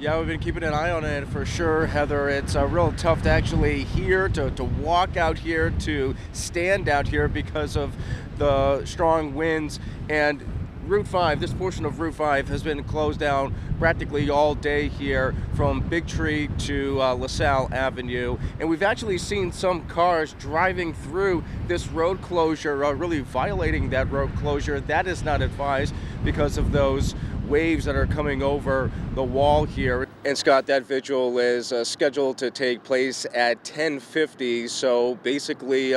Yeah, we've been keeping an eye on it for sure, Heather. It's real tough to actually to walk out here, to stand out here because of the strong winds. And Route 5, this portion of Route 5 has been closed down practically all day here from Big Tree to LaSalle Avenue. And we've actually seen some cars driving through this road closure, really violating that road closure. That is not advised because of those waves that are coming over the wall here. And Scott, that vigil is scheduled to take place at 10:50. So basically,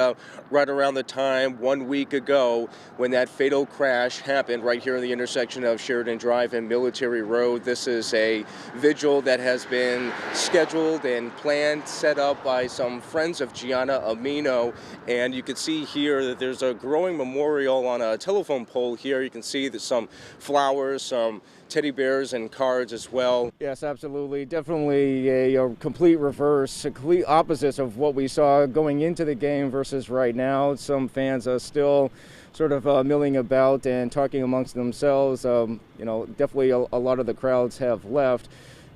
right around the time 1 week ago when that fatal crash happened right here in the intersection of Sheridan Drive and Military Road. This is a vigil that has been scheduled and planned, set up by some friends of Gianna Amino. And you can see here that there's a growing memorial on a telephone pole here. You can see there's some flowers, some teddy bears and cards as well. Yes, absolutely. Definitely a complete reverse, a complete opposite of what we saw going into the game versus right now. Some fans are still sort of milling about and talking amongst themselves. Definitely a lot of the crowds have left.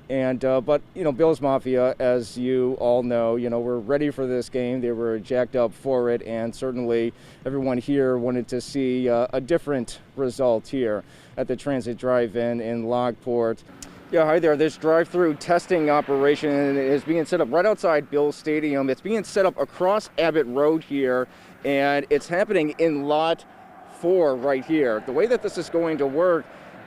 And but Bills Mafia, as you all know, we're ready for this game. They were jacked up for it, and certainly everyone here wanted to see a different result here at the Transit Drive-In in Lockport. Yeah, hi there. This drive-through testing operation is being set up right outside Bills Stadium. It's being set up across Abbott Road here, and it's happening in Lot 4 right here. The way that this is going to work,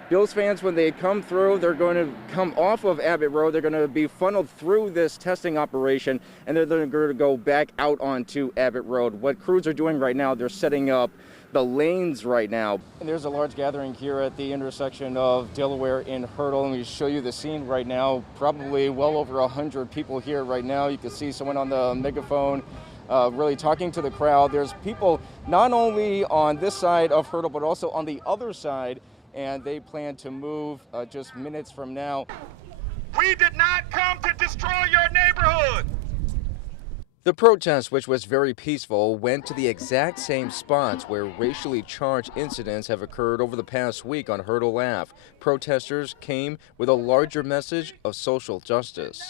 Bills fans, when they come through, they're going to come off of Abbott Road. They're going to be funneled through this testing operation, and they're going to go back out onto Abbott Road. What crews are doing right now, they're setting up the lanes right now. And there's a large gathering here at the intersection of Delaware and Hurdle, and we show you the scene right now. Probably well over 100 people here right now. You can see someone on the megaphone really talking to the crowd. There's people not only on this side of Hurdle, but also on the other side, and they plan to move just minutes from now. We did not come to destroy your neighborhood. The protest, which was very peaceful, went to the exact same spots where racially charged incidents have occurred over the past week on Hurdle Ave. Protesters came with a larger message of social justice.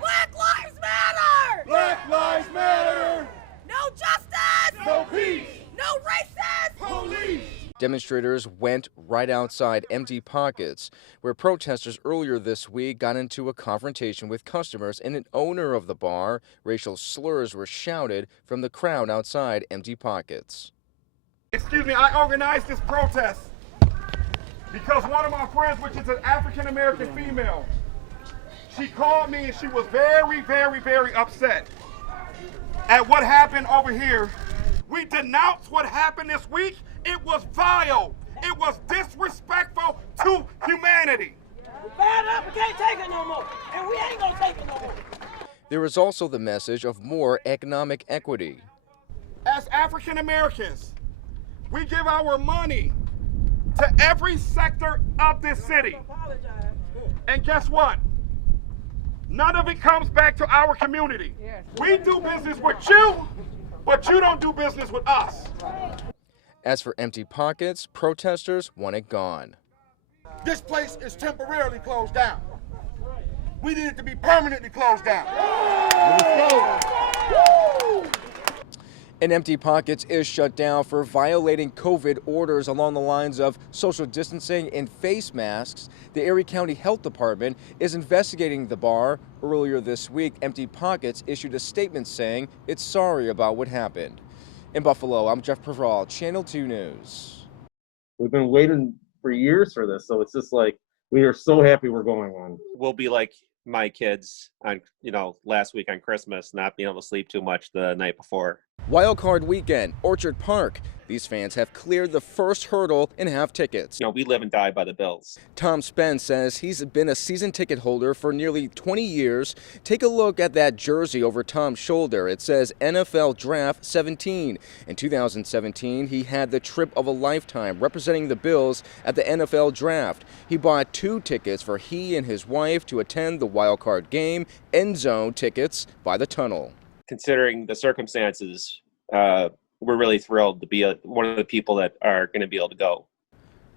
Black Lives Matter! Black Lives Matter! No justice! No peace! No racist! Police! Demonstrators went right outside Empty Pockets, where protesters earlier this week got into a confrontation with customers and an owner of the bar. Racial slurs were shouted from the crowd outside Empty Pockets. Excuse me, I organized this protest because one of my friends, which is an African-American female, she called me and she was very, very, very upset at what happened over here. We denounce what happened this week. It was vile. It was disrespectful to humanity. We're fired up. We can't take it no more. And we ain't gonna take it no more. There is also the message of more economic equity. As African Americans, we give our money to every sector of this city. And guess what? None of it comes back to our community. We do business with you, but you don't do business with us. As for Empty Pockets, protesters want it gone. This place is temporarily closed down. We need it to be permanently closed down. And Empty Pockets is shut down for violating COVID orders along the lines of social distancing and face masks. The Erie County Health Department is investigating the bar. Earlier this week, Empty Pockets issued a statement saying it's sorry about what happened. In Buffalo, I'm Jeff Preval, Channel 2 News. We've been waiting for years for this, so it's just like we are so happy we're going on. We'll be like my kids on, last week on Christmas, not being able to sleep too much the night before. Wildcard weekend, Orchard Park. These fans have cleared the first hurdle and have tickets. We live and die by the Bills. Tom Spence says he's been a season ticket holder for nearly 20 years. Take a look at that jersey over Tom's shoulder. It says NFL Draft 17. In 2017, he had the trip of a lifetime representing the Bills at the NFL Draft. He bought 2 tickets for he and his wife to attend the wildcard game, end zone tickets by the tunnel. Considering the circumstances, we're really thrilled to be one of the people that are going to be able to go.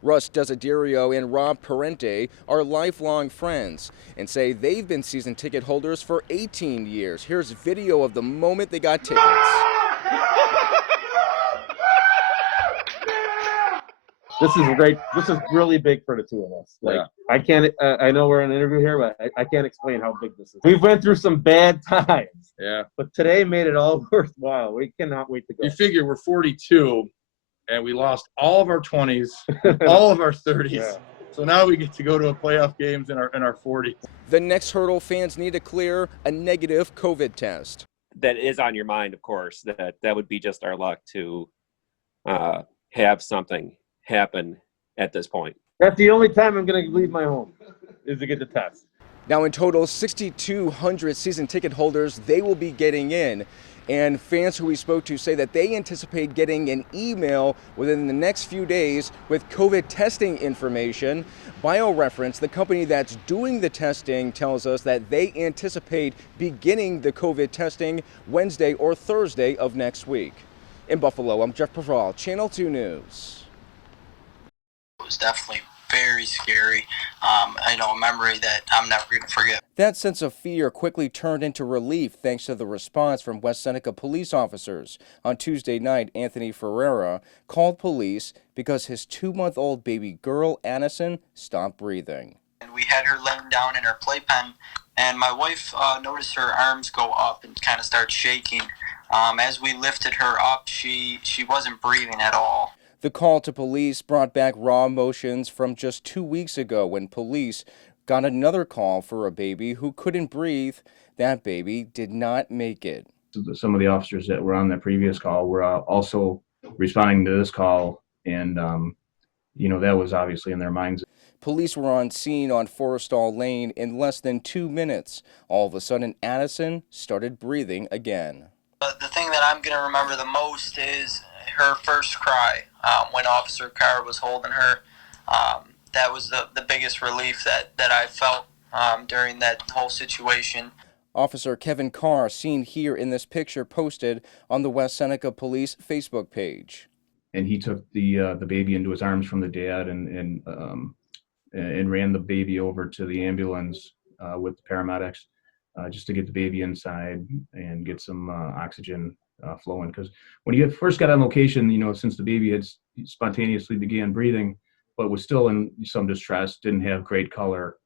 Russ Desiderio and Rob Parente are lifelong friends and say they've been season ticket holders for 18 years. Here's video of the moment they got tickets. This is great. This is really big for the two of us. Like, I can't, I know we're in an interview here, but I can't explain how big this is. We've went through some bad times. Yeah. But today made it all worthwhile. We cannot wait to go. You figure we're 42 and we lost all of our 20s, all of our 30s. Yeah. So now we get to go to a playoff games in our 40s. The next hurdle fans need to clear: a negative COVID test. That is on your mind, of course. That would be just our luck to have something happen at this point. That's the only time I'm going to leave my home, is to get the test. Now in total, 6,200 season ticket holders, they will be getting in. And fans who we spoke to say that they anticipate getting an email within the next few days with COVID testing information. BioReference, the company that's doing the testing, tells us that they anticipate beginning the COVID testing Wednesday or Thursday of next week. In Buffalo, I'm Jeff Preval, Channel 2 News. It was definitely very scary. I know, a memory that I'm never going to forget. That sense of fear quickly turned into relief thanks to the response from West Seneca police officers. On Tuesday night, Anthony Ferreira called police because his 2-month-old baby girl, Addison, stopped breathing. And we had her laying down in her playpen, and my wife noticed her arms go up and kind of start shaking. As we lifted her up, she wasn't breathing at all. The call to police brought back raw emotions from just 2 weeks ago when police got another call for a baby who couldn't breathe. That baby did not make it. Some of the officers that were on that previous call were also responding to this call, and that was obviously in their minds. Police were on scene on Forestall Lane in less than 2 minutes. All of a sudden, Addison started breathing again. The thing that I'm going to remember the most is her first cry when Officer Carr was holding her. That was the biggest relief that I felt during that whole situation. Officer Kevin Carr, seen here in this picture posted on the West Seneca Police Facebook page. And he took the baby into his arms from the dad and ran the baby over to the ambulance with the paramedics just to get the baby inside and get some oxygen flowing. Because when he first got on location, since the baby had spontaneously began breathing, but was still in some distress, didn't have great color.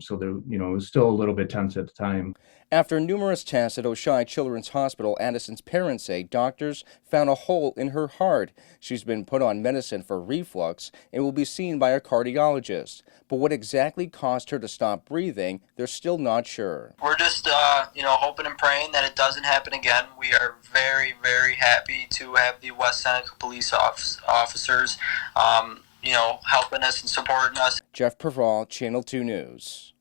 So there, it was still a little bit tense at the time. After numerous tests at Oshai Children's Hospital, Addison's parents say doctors found a hole in her heart. She's been put on medicine for reflux and will be seen by a cardiologist. But what exactly caused her to stop breathing, they're still not sure. We're just, hoping and praying that it doesn't happen again. We are very, very happy to have the West Seneca police officers, helping us and supporting us. Jeff Preval, Channel 2 News.